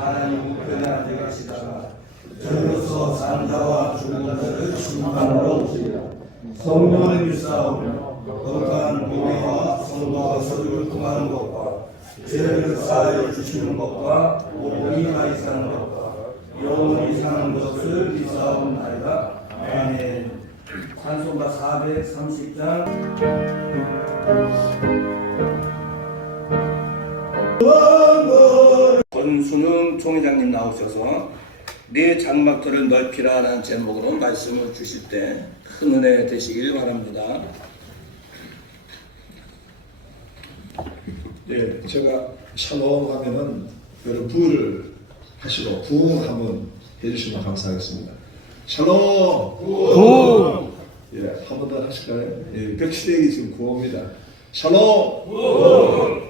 하나님 우편에 앉아 계시다가 저로서 산자와 죽은 자를 심판하러 오시리라. 성령을 일사하며 거룩한 교회와 성도와 서류를 통하는 것과 죄를 사하여 주시는 것과 몸이 많이 사는 것과 영원히 사는 것을 일사하옵나이다. 아멘. 찬송가 430장. 권순웅 총회장님 나오셔서 네 장막들을 넓히라라는 제목으로 말씀을 주실 때 큰 은혜 되시길 바랍니다. 예, 제가 샬롬 하면은 여러분 부를 하시고 부흥 한번 해주시면 감사하겠습니다. 샬롬! 부흥! 예, 한 번 더 하실까요? 예, 벽시대기 지금 구호입니다. 샬롬! 부흥!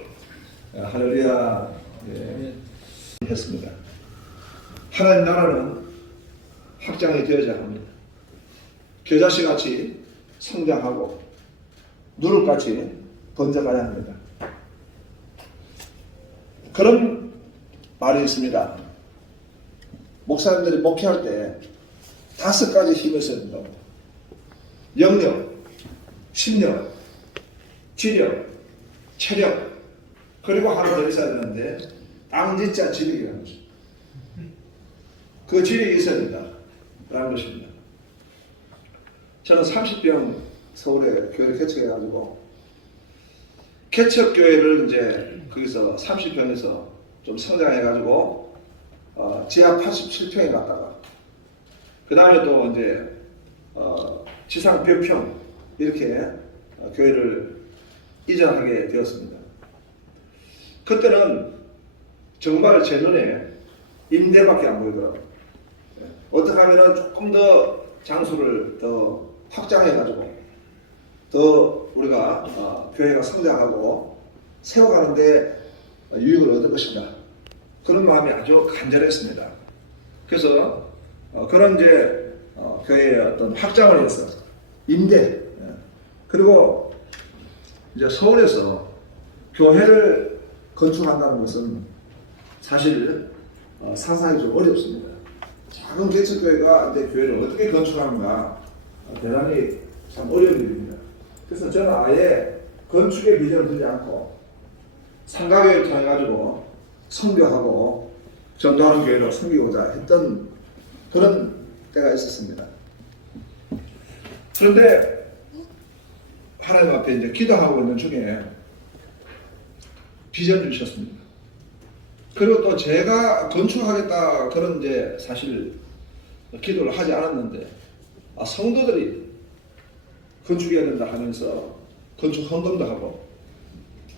예, 할렐루야! 예, 했습니다. 하나님 나라는 확장이 되어야 합니다. 겨자씨같이 성장하고 누룩같이 번져가야 합니다. 그런 말이 있습니다. 목사님들이 목회할 때 5가지 힘을 써야 된다고. 영역, 심력, 지력, 체력, 그리고 하나 더 있어야 되는데 땅짓자 지력이라는 것입니다. 그 지력이 있어야 된다라는 것입니다. 저는 30병 서울에 교회를 개척해가지고 개척교회를 이제 거기서 30평에서 좀 성장해가지고 지하 87평에 갔다가 그 다음에 또 이제 지상 100평 이렇게 교회를 이전하게 되었습니다. 그때는 정말 제 눈에 임대밖에 안 보이더라고요. 어떻게 하면 조금 더 장소를 더 확장해가지고 더 우리가 교회가 성장하고 세워가는데 유익을 얻을 것인가, 그런 마음이 아주 간절했습니다. 그래서 그런 이제 교회의 어떤 확장을 위해서 임대, 그리고 이제 서울에서 교회를 건축한다는 것은 사실 상상이 좀 어렵습니다. 작은 개척교회가 이제 교회를 어떻게 건축하는가 대단히 참 어려운 일입니다. 그래서 저는 아예 건축의 비전을 두지 않고 상가교회를 통해 가지고 선교하고 전도하는 교회로 섬기고자 했던 그런 때가 있었습니다. 그런데 하나님 앞에 이제 기도하고 있는 중에 비전을 주셨습니다. 그리고 또 제가 건축하겠다 그런 이제 사실 기도를 하지 않았는데 성도들이 건축해야 된다 하면서 건축 헌금도 하고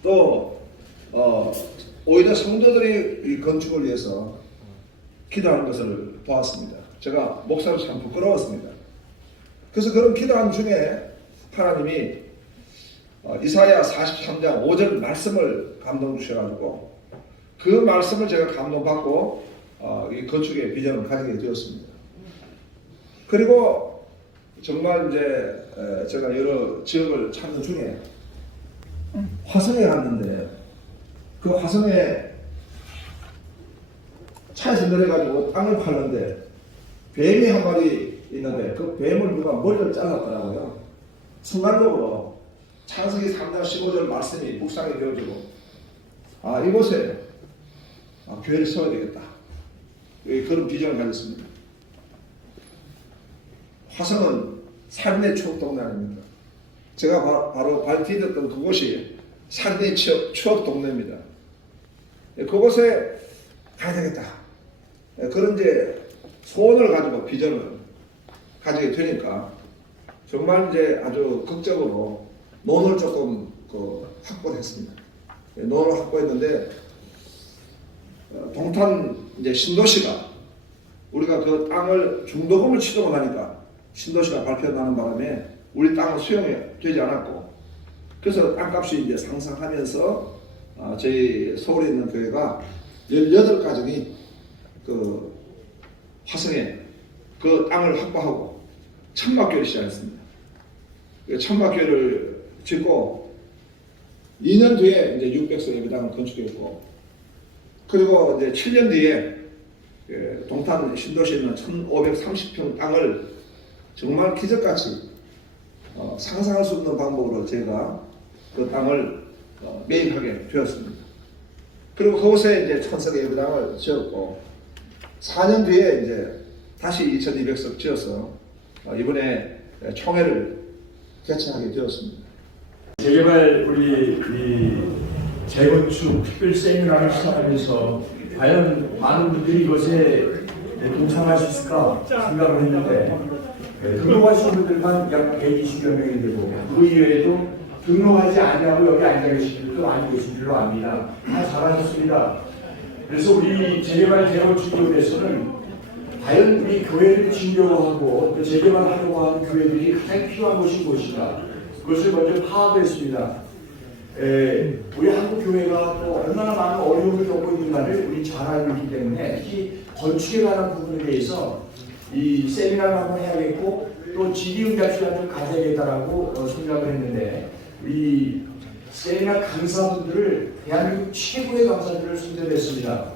또 오히려 성도들이 이 건축을 위해서 기도하는 것을 보았습니다. 제가 목사로 참 부끄러웠습니다. 그래서 그런 기도한 중에 하나님이 이사야 43장 5절 말씀을 감동 주셔가지고 그 말씀을 제가 감동받고 이 건축의 비전을 가지게 되었습니다. 그리고 정말 이제 제가 여러 지역을 찾는 중에 화성에 갔는데 그 화성에 차에서 내려가지고 땅을 파는데 뱀이 한 마리 있는데 그 뱀을 누가 머리를 잘랐더라고요. 순간적으로 창세기 3장 15절 말씀이 묵상이 되어지고 이곳에 교회를 세워야 되겠다, 그런 비전을 가졌습니다. 화성은 살인의 추억 동네 아닙니까? 제가 바로 발디뎠던 그곳이 살인의 추억 동네입니다. 그곳에 가야 되겠다, 그런 이제 소원을 가지고 비전을 가지게 되니까 정말 이제 아주 극적으로 논을 조금 확보를 했습니다. 논을 확보했는데 동탄 이제 신도시가 우리가 그 땅을 중도금을 치르고 나니까 신도시가 발표나는 바람에 우리 땅은 수용이 되지 않았고, 그래서 땅값이 이제 상승하면서 저희 서울에 있는 교회가 18가정이 그 화성에 그 땅을 확보하고 천막교회를 시작했습니다. 천막교회를 짓고 2년 뒤에 이제 600소 예배당을 건축했고, 그리고 이제 7년 뒤에 동탄 신도시에 있는 1530평 땅을 정말 기적같이 상상할 수 없는 방법으로 제가 그 땅을 매입하게 되었습니다. 그리고 그곳에 이제 천석 예배당을 지었고 4년 뒤에 이제 다시 2200석 지어서 이번에 총회를 개최하게 되었습니다. 재개발 우리 이 재건축 특별 세미나를 시작하면서 과연 많은 분들이 이것에 동참할 수 있을까 생각을 했는데 등록하신 분들만 약 120여 명이 되고 그 이외에도 등록하지 않냐고 여기 앉아 계신 분도 많이 계신 줄로 압니다. 다 잘하셨습니다. 그래서 우리 재개발 재건축위원회에서는 과연 우리 교회를 지으려고 하고 또 재개발하려고 하는 교회들이 가장 필요한 것이 무엇인가 그것을 먼저 파악했습니다. 우리 한국 교회가 또 얼마나 많은 어려움을 겪고 있는가를 우리 잘 알고 있기 때문에 특히 건축에 관한 부분에 대해서 이 세미나를 한번 해야겠고 또 지리응답시간을 좀 가져야겠다라고 생각을 했는데 우리 세미나 강사분들을 대한민국 최고의 강사들을 선정했습니다.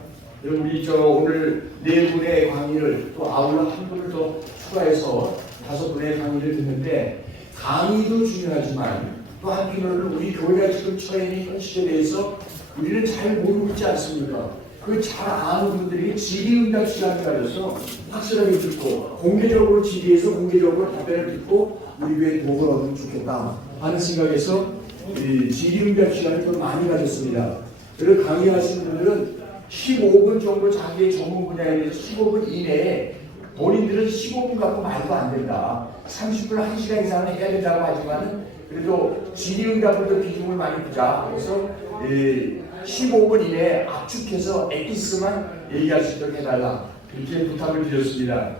우리 오늘 4분의 강의를 또 아울러 한 분을 더 추가해서 5분의 강의를 듣는데 강의도 중요하지만 또 한편으로는 우리 교회가 지금 처해 있는 현실에 대해서 우리는 잘 모르고 있지 않습니까? 그 잘 아는 분들이 질의응답 시간을 가져서 확실하게 듣고 공개적으로 질의해서 공개적으로 답변을 듣고 우리 교회에 도움을 얻으면 좋겠다 하는 생각에서 질의응답 시간을 더 많이 가졌습니다. 그리고 강의하시는 분들은 15분 정도 자기의 전문 분야에 대해서 15분 이내에 본인들은 15분 갖고 말도 안 된다. 30분, 1시간 이상은 해야 된다고 하지만은 그래도 질의응답을 비중을 많이 두자. 그래서 15분 이내에 압축해서 엑기스만 얘기할 수 있도록 해달라. 이렇게 부탁을 드렸습니다.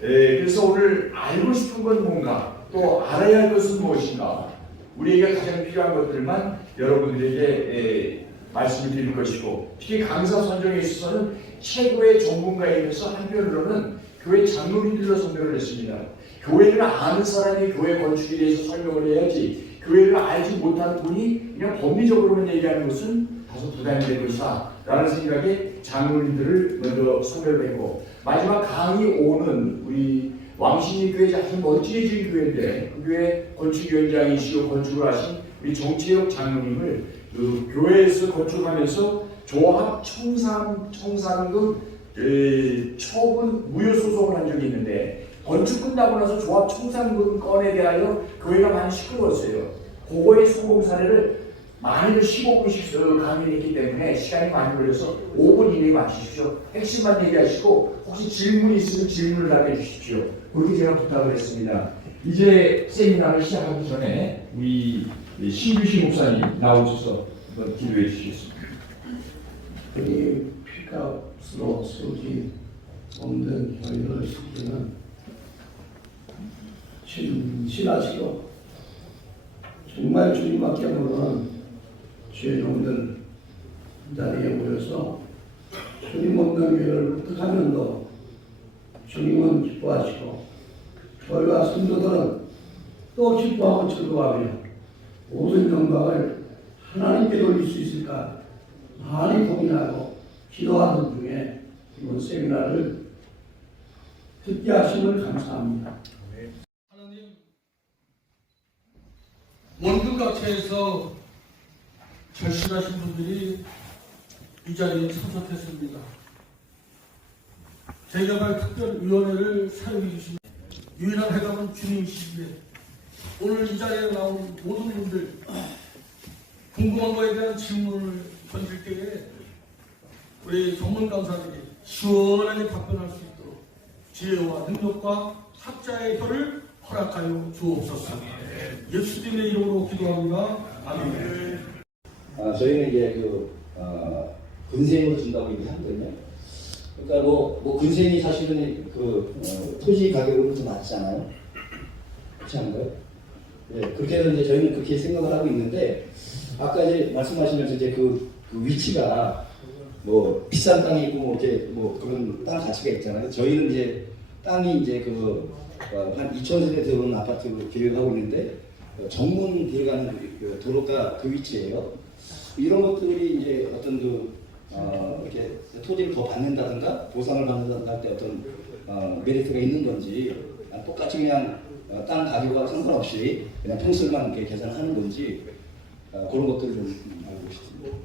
그래서 오늘 알고 싶은 건 뭔가, 또 알아야 할 것은 무엇인가, 우리에게 가장 필요한 것들만 여러분들에게 말씀을 드릴 것이고, 특히 강사 선정에 있어서는 최고의 전문가이면서 한편으로는 교회 장로님들로 선별을 했습니다. 교회를 아는 사람이 교회 건축에 대해서 설명을 해야지, 교회를 알지 못하는 분이 그냥 법리적으로만 얘기하는 것은 다소 부담이 될 것이다 라는 생각에 장로님들을 먼저 선별을 했고, 마지막 강의 5는 우리 왕신리교회 아주 멋지게 교회인데 그 교회 건축위원장이시고 건축을 하신 우리 정채혁 장로님을 그 교회에서 건축하면서 조합 청산금 처분 무효 소송을 한 적이 있는데, 건축 끝나고 나서 조합 청산금 건에 대하여 교회가 많이 시끄러웠어요. 그거의 소송 사례를 많이들 15분씩 강의를 했기 때문에 시간이 많이 걸려서 5분 이내에 마치십시오. 핵심만 얘기하시고 혹시 질문이 있으면 질문을 답해 주십시오. 그렇게 제가 부탁을 했습니다. 이제 세미나를 시작하기 전에 우리 신규식 목사님 나오셔서 한번 기도해 주시겠습니다. 이 피값으로 쓰지 없는 교회를 지키는 신실하시고 정말 주님밖에 모르는 죄종들 자리에 모여서 주님 없는 교회를 어떻게 하면 더 주님은 기뻐하시고 저희와 성도들은 또 기뻐하고 즐거워하며 모든 영광을 하나님께 돌릴 수 있을까 많이 고민하고 기도하는 중에 이번 세미나를 듣게 하심을 감사합니다. 하나님, 원금 각처에서 결실하신 분들이 이 자리에 참석했습니다. 재개발 특별위원회를 사용해 주신 유일한 해답은 주님이시기에 오늘 이 자리에 나온 모든 분들 궁금한 거에 대한 질문을 던질 때에 우리 전문 강사들이 시원하게 답변할 수 있도록 지혜와 능력과 학자의 혀를 허락하여 주옵소서. 예수님의 이름으로 기도합니다. 아멘. 저희는 이제 근생으로 준다고 얘기하거든요. 그러니까 근생이 사실은 토지 가격으로 더 낮잖아요. 그렇지 않나요? 네, 그렇게 해서 이제 저희는 그렇게 생각을 하고 있는데, 아까 이제 말씀하시면서 이제 그 위치가 비싼 땅이 있고 그런 땅 가치가 있잖아요. 저희는 이제 땅이 이제 한 2,000세대 들어오는 아파트로 계획하고 있는데, 정문 들어가는 도로가 그 위치예요. 이런 것들이 이제 어떤 이렇게 토지를 더 받는다든가 보상을 받는다든가 할 때 어떤 메리트가 있는 건지 똑같이 그냥 땅 가격과 상관없이 그냥 평수만 이렇게 계산하는 건지 그런 것들을 좀 알고 싶습니다.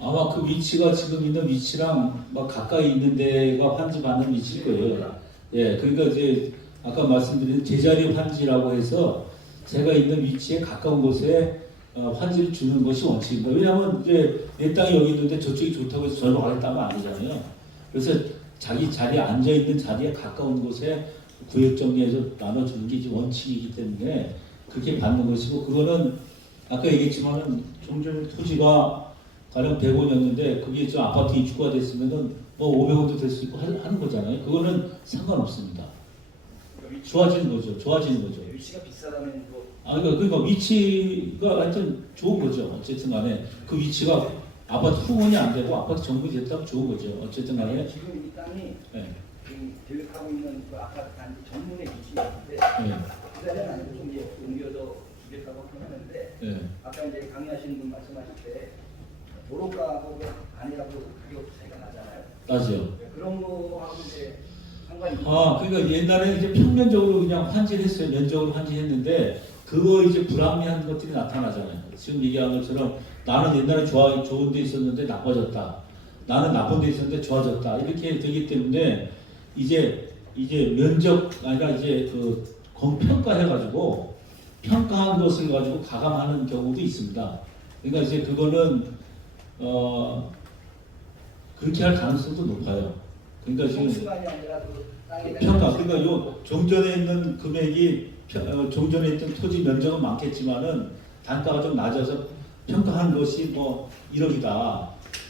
아마 그 위치가 지금 있는 위치랑 막 가까이 있는 데가 환지 받는 위치일 거예요. 예, 그러니까 이제 아까 말씀드린 제자리 환지라고 해서 제가 있는 위치에 가까운 곳에 환지를 주는 것이 원칙입니다. 왜냐하면 이제 내 땅이 여기 있는데 저쪽이 좋다고 해서 저를 가겠다면 아니잖아요. 그래서 자기 자리에 앉아 있는 자리에 가까운 곳에 구역 정리해서 나눠주는 게 이제 원칙이기 때문에 그렇게 받는 것이고, 그거는 아까 얘기했지만은 좀 전에 토지가 가령 100원이었는데 그게 좀 아파트 입주가 됐으면은 뭐 500원도 될 수 있고 하는 거잖아요. 그거는 상관없습니다. 좋아지는 거죠. 좋아지는 거죠. 위치가 비싸다면 뭐 그러니까 위치가 하여튼 좋은 거죠. 어쨌든 간에 그 위치가 아파트 후원이 안 되고 아파트 정비 됐다면 좋은 거죠. 어쨌든 간에. 지금 이 땅이 네. 계획하고 있는 그 아파트 단지 정문에 위치했는데 네. 그 자리는 아니고 좀 이제 옮겨서 주겠다고 하는데 네. 아까 이제 강의하시는 분 말씀하실 때 도로가하고 아니라고 가격 차이가 나잖아요. 나죠. 그런 거하고 이제 상관이 그러니까 옛날에 이제 평면적으로 그냥 환지를 했어요. 면적으로 환지했는데 그거 이제 불합리한 것들이 나타나잖아요. 지금 얘기한 것처럼 나는 옛날에 좋은 데 있었는데 나빠졌다. 나는 나쁜 데 있었는데 좋아졌다. 이렇게 되기 때문에 이제 면적 아니라 이제 그 평가해가지고 평가한 것을 가지고 가감하는 경우도 있습니다. 그러니까 이제 그거는 그렇게 할 가능성도 높아요. 그러니까 지금 평수만이 아니라 그 땅에 평가, 그러니까 요 종전에 있는 금액이 종전에 있던 토지 면적은 많겠지만은 단가가 좀 낮아서 평가한 것이 뭐 1억이다.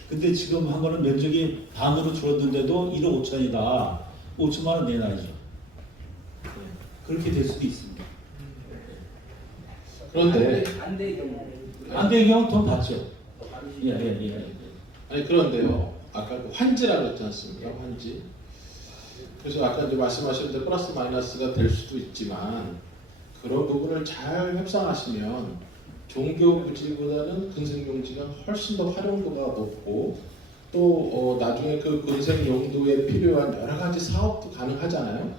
근데 지금 한 거는 면적이 반으로 줄었는데도 1억 5천이다. 5천만 원 내놔야죠. 그렇게 될 수도 있습니다. 그런데 반대의 경우 안 되는 경우는 돈 받죠. 예. 아니 그런데요. 아까 그 환지라고 했지 않습니까? 환지. 그래서 아까 이제 말씀하셨는데 플러스 마이너스가 될 수도 있지만 그런 부분을 잘 협상하시면 종교부지보다는 근생용지가 훨씬 더 활용도가 높고 또 나중에 그 근생용도에 필요한 여러 가지 사업도 가능하잖아요.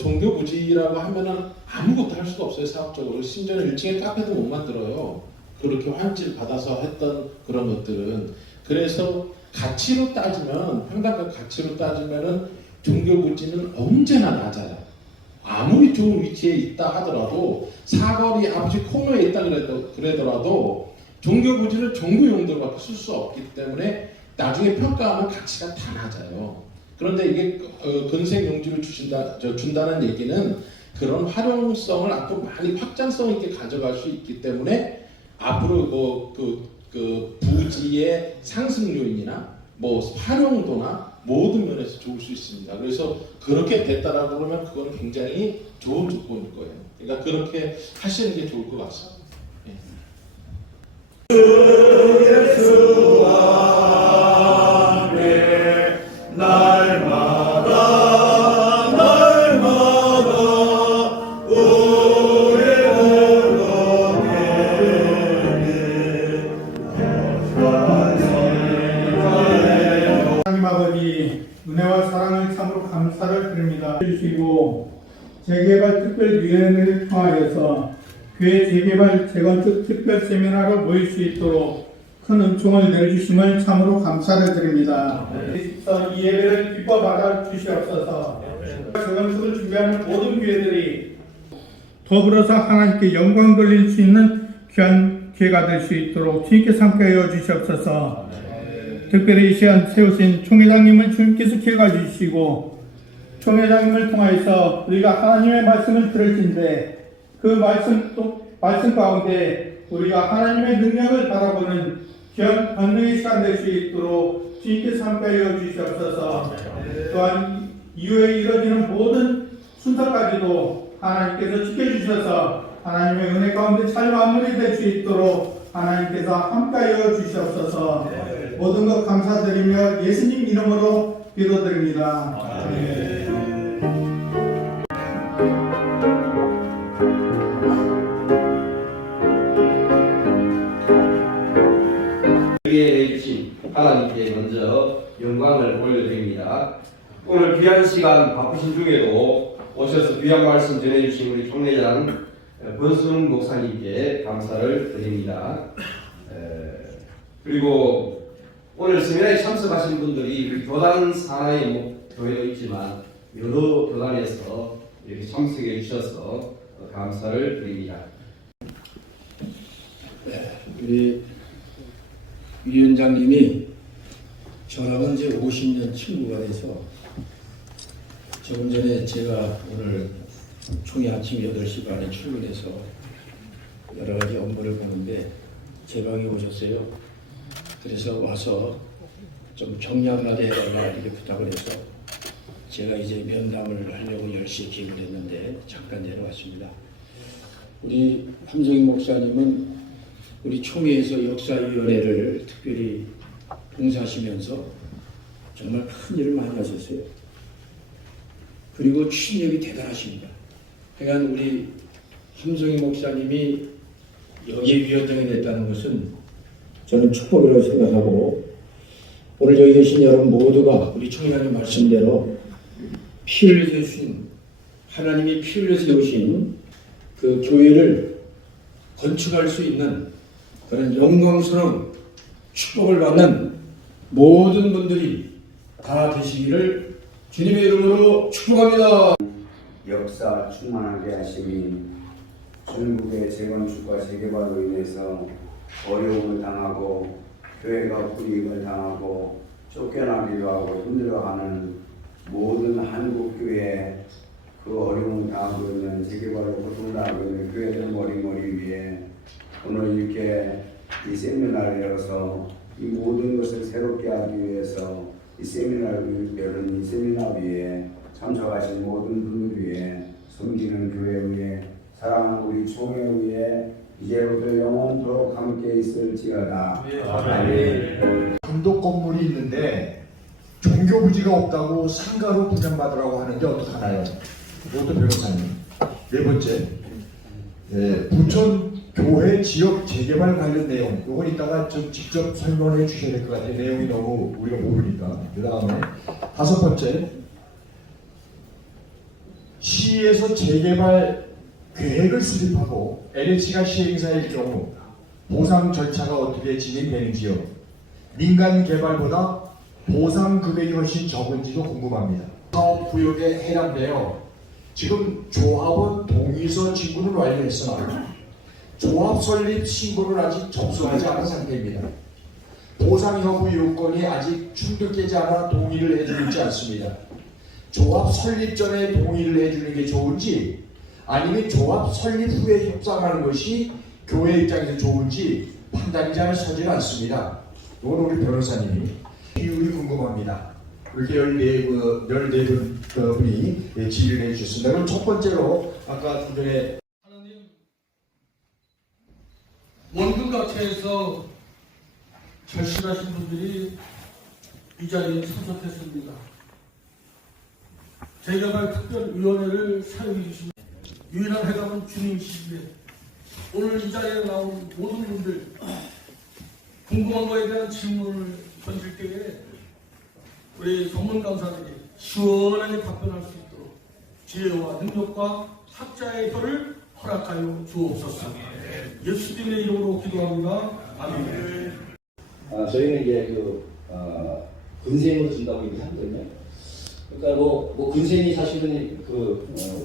종교부지라고 하면은 아무것도 할 수가 없어요. 사업적으로. 심지어는 1층에 카페도 못 만들어요. 그렇게 환지를 받아서 했던 그런 것들은. 그래서 가치로 따지면 평당가 가치로 따지면은 종교부지는 언제나 낮아요. 아무리 좋은 위치에 있다 하더라도 사거리 앞집 코너에 있다 그러더라도 종교부지는 종교 용도밖에 쓸 수 없기 때문에 나중에 평가하면 가치가 다 낮아요. 그런데 이게 근생용지를 준다는 얘기는 그런 활용성을 앞으로 많이 확장성 있게 가져갈 수 있기 때문에 앞으로 그 부지의 상승 요인이나 뭐 활용도나 모든 면에서 좋을 수 있습니다. 그래서 그렇게 됐다라고 그러면 그건 굉장히 좋은 조건일 거예요. 그러니까 그렇게 하시는 게 좋을 것 같습니다. 하나님 아버지 은혜와 사랑을 참으로 감사를 드립니다. 주시고 재개발 특별위원회를 통하여서 교회 재개발 재건축 특별 세미나로 모일 수 있도록 큰 은총을 내려주심을 참으로 감사를 드립니다. 이 예배를 기뻐 받아 주시옵소서. 재건축을 준비하는 모든 교회들이 더불어서 하나님께 영광 돌릴 수 있는 귀한 기회가 될 수 있도록 주님께 함께하여 주시옵소서. 특별히 이 시간 세우신 총회장님을 주님께서 기억해 주시고 총회장님을 통하여서 우리가 하나님의 말씀을 들을진데 그 말씀 가운데 우리가 하나님의 능력을 바라보는 귀한 권능의 시간 될 수 있도록 주님께서 함께하여 주시옵소서. 또한 이후에 이루어지는 모든 순서까지도 하나님께서 지켜주셔서 하나님의 은혜 가운데 잘 마무리될 수 있도록 하나님께서 함께하여 주시옵소서. 모든 것 감사드리며 예수님 이름으로 기도드립니다. 아멘. 시간 바쁘신 중에도 오셔서 귀한 말씀 전해주신 우리 총회장 권순 목사님께 감사를 드립니다. 그리고 오늘 세미나에 참석하신 분들이 우리 교단 산하에 모여 있지만 여러 교단에서 이렇게 참석해 주셔서 감사를 드립니다. 우리 위원장님이 저랑은 이제 50년 친구가 돼서 조금 전에 제가 오늘 총회 아침 8시 반에 출근해서 여러 가지 업무를 보는데 제 방에 오셨어요. 그래서 와서 좀 정량하게 해달라 이렇게 부탁을 해서 제가 이제 면담을 하려고 10시에 기획을 했는데 잠깐 내려왔습니다. 우리 함정희 목사님은 우리 총회에서 역사위원회를 특별히 봉사하시면서 정말 큰 일을 많이 하셨어요. 그리고 추진력이 대단하십니다. 그러니까 우리 함정희 목사님이 여기에 위원장이 됐다는 것은 저는 축복이라고 생각하고 오늘 여기 계신 여러분 모두가 우리 총회장님 말씀대로 피를 세우신 하나님이 피 흘려 세우신 그 교회를 건축할 수 있는 그런 영광스러운 축복을 받는 모든 분들이 다 되시기를 주님의 이름으로 축복합니다. 역사 충만하게 하심이 중국의 재건축과 재개발로 인해서 어려움을 당하고 교회가 불이익을 당하고 쫓겨나기도 하고 힘들어하는 모든 한국교회 그 어려움을 당하고 있는 재개발로 고통당하고 있는 교회들 머리머리 위에 오늘 이렇게 이 세미나를 열어서 이 모든 것을 새롭게 하기 위해서 이 세미나를 열은 이 세미나 위에 참석하신 모든 분들 위해 섬기는 교회 위에 사랑하는 우리 총회 위에 이제부터 영원토록 함께 있을지어다. 아멘. 감독 건물이 있는데 종교 부지가 없다고 상가로 분양받으라고 하는데 어떡하나요? 이것도 변호사님. 네 번째, 부천 교회 지역 재개발 관련 내용. 이건 이따가 좀 직접 설명해 주셔야 될 것 같아요. 내용이 너무 우리가 모르니까. 그 다음에 다섯 번째, 시에서 재개발 계획을 수립하고 LH가 시행사일 경우 보상 절차가 어떻게 진행되는지요. 민간 개발보다 보상 금액이 훨씬 적은지도 궁금합니다. 사업 구역에 해당되어 지금 조합원 동의서 진구는 완료했으나 조합 설립 신고를 아직 접수하지 않은 상태입니다. 보상 여부 요건이 아직 충족되지 않아 동의를 해주고 있지 않습니다. 조합 설립 전에 동의를 해주는 게 좋은지 아니면 조합 설립 후에 협상하는 것이 교회 입장에서 좋은지 판단이 잘 서지는 않습니다. 이건 우리 변호사님이 비율이 궁금합니다. 이렇게 14분이 질의를 해주셨습니다. 그럼 첫 번째로 아까 좀 전에 하나님 원금 각처에서 절실하신 분들이 이 자리에 참석했습니다. 재개발 특별위원회를 사용해 주신 유일한 해답은 주님이시기에 오늘 이 자리에 나온 모든 분들 궁금한 거에 대한 질문을 던질 때에 우리 전문 강사들이 시원하게 답변할 수 있도록 지혜와 능력과 학자의 혀를 허락하여 주옵소서. 예수님의 이름으로 기도합니다. 아멘. 저희는 이제 근세임을 준다고 얘기하거든요. 그러니까 뭐 근세임이 사실은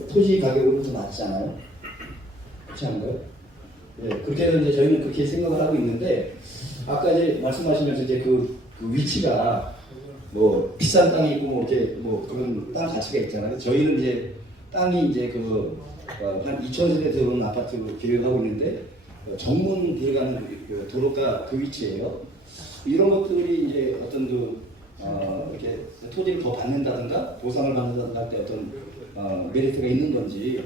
토지 가격으로는 더 낮잖아요. 그렇지 않나요? 예, 그렇게는 이제 저희는 그렇게 생각을 하고 있는데 아까 이제 말씀하시면서 이제 그 위치가 뭐 비싼 땅이 있고 뭐 이렇게 뭐 그런 땅 가치가 있잖아요. 저희는 이제 땅이 이제 한 2,000세대 들어오는 아파트로 계획하고 있는데 정문 들어가는 도로가 그 위치예요. 이런 것들이 이제 어떤 이렇게 토지를 더 받는다든가 보상을 받는다든가 할 때 어떤 메리트가 있는 건지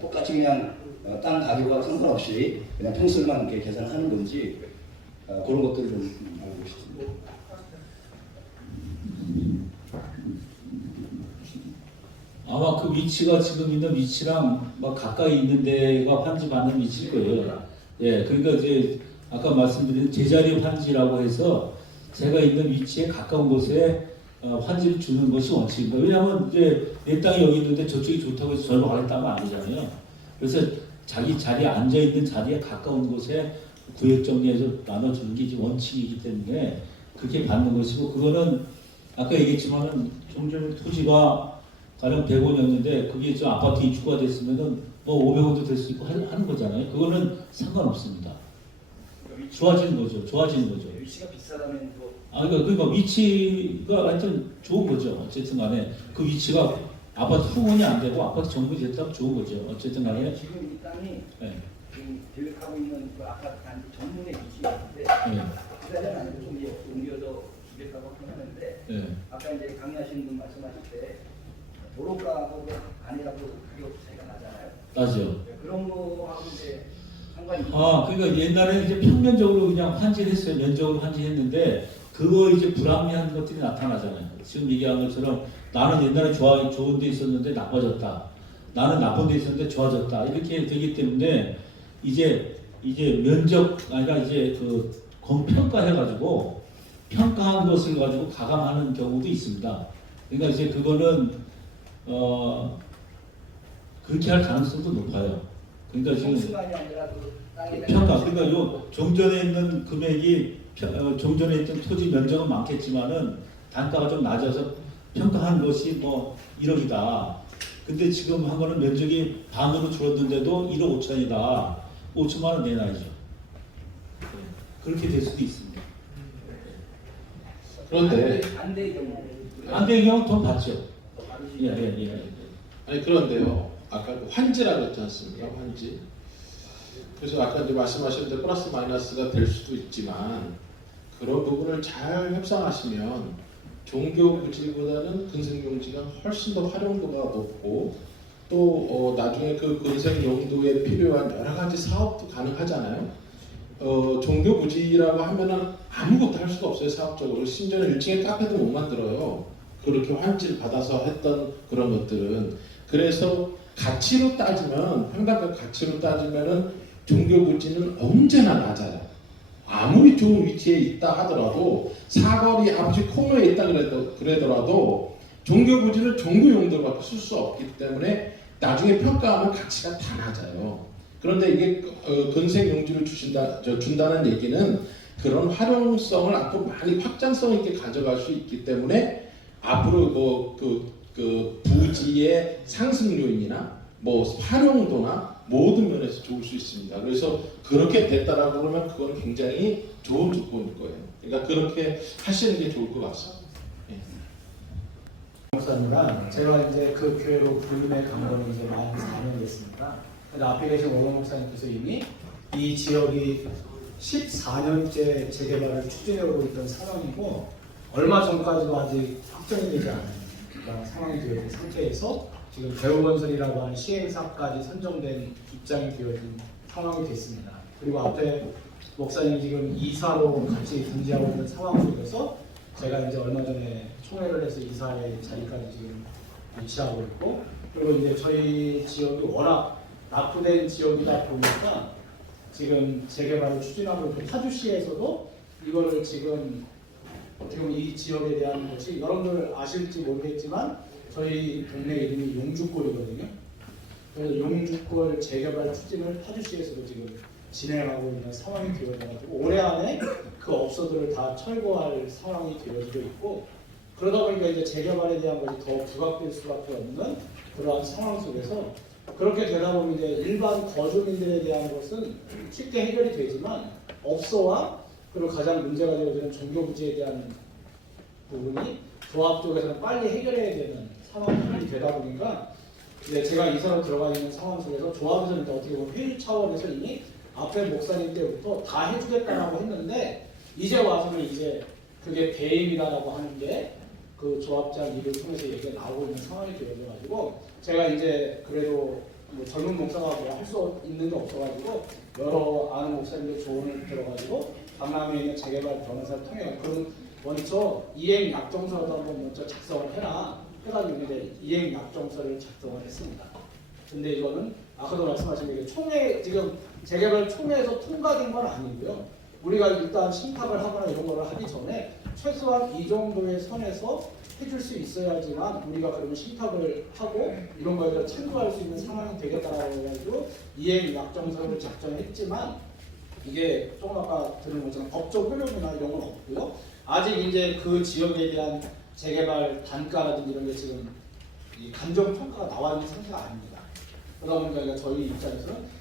똑같이 그냥 땅 가격과 상관없이 그냥 평수만 이렇게 계산하는 건지 그런 것들을 좀 알고 싶습니다. 아마 그 위치가 지금 있는 위치랑 막 가까이 있는 데가 환지받는 위치일 거예요. 예, 그러니까 이제 아까 말씀드린 제자리 환지라고 해서 제가 있는 위치에 가까운 곳에 환지를 주는 것이 원칙입니다. 왜냐하면 이제 내 땅이 여기 있는데 저쪽이 좋다고 해서 절로 가겠다는 건 아니잖아요. 그래서 자기 자리에 앉아 있는 자리에 가까운 곳에 구역 정리해서 나눠주는 게 이제 원칙이기 때문에 그렇게 받는 것이고, 그거는 아까 얘기했지만은 종전 토지가 가령 100원이었는데 그게 좀 아파트 입주가 됐으면은 뭐 500원도 될 수 있고 하는 거잖아요. 그거는 상관없습니다. 좋아지는 거죠. 좋아지는 거죠. 위치가 비싸다면 뭐 그러니까 위치가 하여튼 좋은 거죠. 어쨌든 간에 그 위치가 아파트 후원이 안 되고 아파트 정비 됐다면 좋은 거죠. 어쨌든 간에. 지금 이 땅이 네. 지금 계획하고 있는 그 아파트 단지 정문에 위치했는데 네. 그다음에 아니고 좀 옮겨서 기획하고 하는데 네. 아까 이제 강의하신 분 말씀하실 때 도로가하고 아니라고 가격 차이가 나잖아요. 맞죠. 그런 거하고 이제 상관이 그러니까 옛날에 이제 평면적으로 그냥 환지를 했어요. 면적으로 환지했는데 그거 이제 불합리한 것들이 나타나잖아요. 지금 얘기한 것처럼 나는 옛날에 좋은 데 있었는데 나빠졌다. 나는 나쁜 데 있었는데 좋아졌다. 이렇게 되기 때문에 이제 면적 아니라 이제 그 평가해가지고 평가한 것을 가지고 가감하는 경우도 있습니다. 그러니까 이제 그거는 그렇게 할 가능성도 높아요. 그러니까 지금 평수만이 아니라 그 땅에 평가, 그러니까 요 종전에 있는 금액이 종전에 있던 토지 면적은 많겠지만은 단가가 좀 낮아서 평가한 것이 뭐 1억이다. 근데 지금 한 거는 면적이 반으로 줄었는데도 1억 5천이다. 5천만 원 내놔야죠. 그렇게 될 수도 있습니다. 그런데 반대의 경우 안 되는 경우는 돈 받죠. 예. 아니 그런데요. 아까 그 환지라고 했지 않습니까? 환지. 그래서 아까 이제 말씀하셨는데 플러스 마이너스가 될 수도 있지만 그런 부분을 잘 협상하시면 종교 부지보다는 근생 용지가 훨씬 더 활용도가 높고 또 나중에 그 근생 용도에 필요한 여러 가지 사업도 가능하잖아요. 종교 부지라고 하면은 아무것도 할 수가 없어요. 사업적으로. 심지어는 1층에 카페도 못 만들어요. 그렇게 환지를 받아서 했던 그런 것들은. 그래서 가치로 따지면, 평당가 가치로 따지면은 종교 부지는 언제나 낮아요. 아무리 좋은 위치에 있다 하더라도 사거리 앞집 코너에 있다 그러더라도 종교 부지는 종교 용도로밖에 쓸 수 없기 때문에 나중에 평가하면 가치가 다 낮아요. 그런데 이게 근생 용지를 준다는 얘기는 그런 활용성을 앞으로 많이 확장성 있게 가져갈 수 있기 때문에 앞으로 그 부지의 상승 요인이나 뭐 활용도나 모든 면에서 좋을 수 있습니다. 그래서 그렇게 됐다라고 그러면 그건 굉장히 좋은 조건일 거예요. 그러니까 그렇게 하시는 게 좋을 것 같습니다. 목사님이랑 제가 이제 그 교회로 부임해 간 거는 이제 44년 됐습니다. 근데 앞에 계신 원로 목사님께서 이미 이 지역이 14년째 재개발을 추진해오고 있던 상황이고 얼마 전까지도 아직 확정이 되지 않은 상황이 되어 있는 상태에서 지금 대우건설이라고 하는 시행사까지 선정된 입장이 되어진 상황이 됐습니다. 그리고 앞에 목사님이 지금 이사로 같이 등재하고 있는 상황 속에서 제가 이제 얼마 전에 총회를 해서 이사의 자리까지 지금 위치하고 있고, 그리고 이제 저희 지역이 워낙 낙후된 지역이다 보니까 지금 재개발을 추진하고 있고, 파주시에서도 이거를 지금 이 지역에 대한 것이 여러분들 아실지 모르겠지만 저희 동네 이름이 용주골이거든요. 그래서 용주골 재개발 추진을 파주시에서도 지금 진행하고 있는 상황이 되어져가지고 올해 안에 그 업소들을 다 철거할 상황이 되어지고 있고, 그러다 보니까 이제 재개발에 대한 것이 더 부각될 수밖에 없는 그러한 상황 속에서 그렇게 되다 보면 이제 일반 거주민들에 대한 것은 쉽게 해결이 되지만 업소와 그리고 가장 문제가 되어지는 종교부지에 대한 부분이 조합 쪽에서는 빨리 해결해야 되는 상황이 되다 보니까 이제 제가 이사로 들어가 있는 상황 속에서 조합에서는 어떻게 보면 회의 차원에서 이미 앞에 목사님 때부터 다 해주겠다라고 했는데 이제 와서는 이제 그게 배임이다라고 하는 게 그 조합장 입을 통해서 얘기가 나오고 있는 상황이 되어져가지고 제가 이제 그래도 뭐 젊은 목사가 뭐 할 수 있는 게 없어가지고 여러 아는 목사님들 조언을 들어가지고 강남에 있는 재개발 변호사를 통해 그럼 먼저 이행 약정서도 한번 먼저 작성을 해가지고 이제 이행 약정서를 작성을 했습니다. 근데 이거는 아까도 말씀하신 게 총회 지금 재개발 총회에서 통과된 건 아니고요. 우리가 일단 신탁을 하거나 이런 거를 하기 전에 최소한 이 정도의 선에서 해줄 수 있어야지만 우리가 그러면 신탁을 하고 이런 거에 대해 참고할 수 있는 상황이 되겠다라고 해가지고 이행 약정서를 작성했지만 이게 조금 아까 들은 것처럼 법적 효력이나 이런 건 없고요. 아직 이제 그 지역에 대한 재개발 단가라든지 이런 게 지금 이 감정 평가가 나와 있는 상태가 아닙니다. 그러다 보니까 저희 입장에서는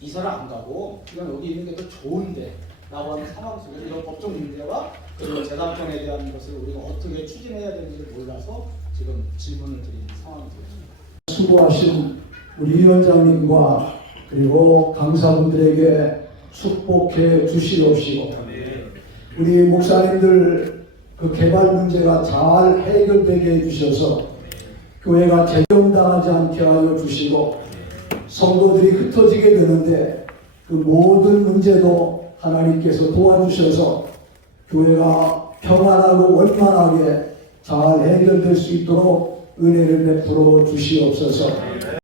이사를 안 가고 그냥 여기 있는 게 더 좋은데 라고 하는 상황 속에서 이런 법적 문제와 그리고 재단권에 대한 것을 우리가 어떻게 추진해야 되는지를 몰라서 지금 질문을 드리는 상황이 되겠습니다. 수고하신 우리 위원장님과 그리고 강사분들에게 축복해 주시옵시고 우리 목사님들 그 개발 문제가 잘 해결되게 해주셔서 교회가 재정당하지 않게 하여 주시고 성도들이 흩어지게 되는데 그 모든 문제도 하나님께서 도와주셔서 교회가 평안하고 원만하게 잘 해결될 수 있도록 은혜를 베풀어 주시옵소서.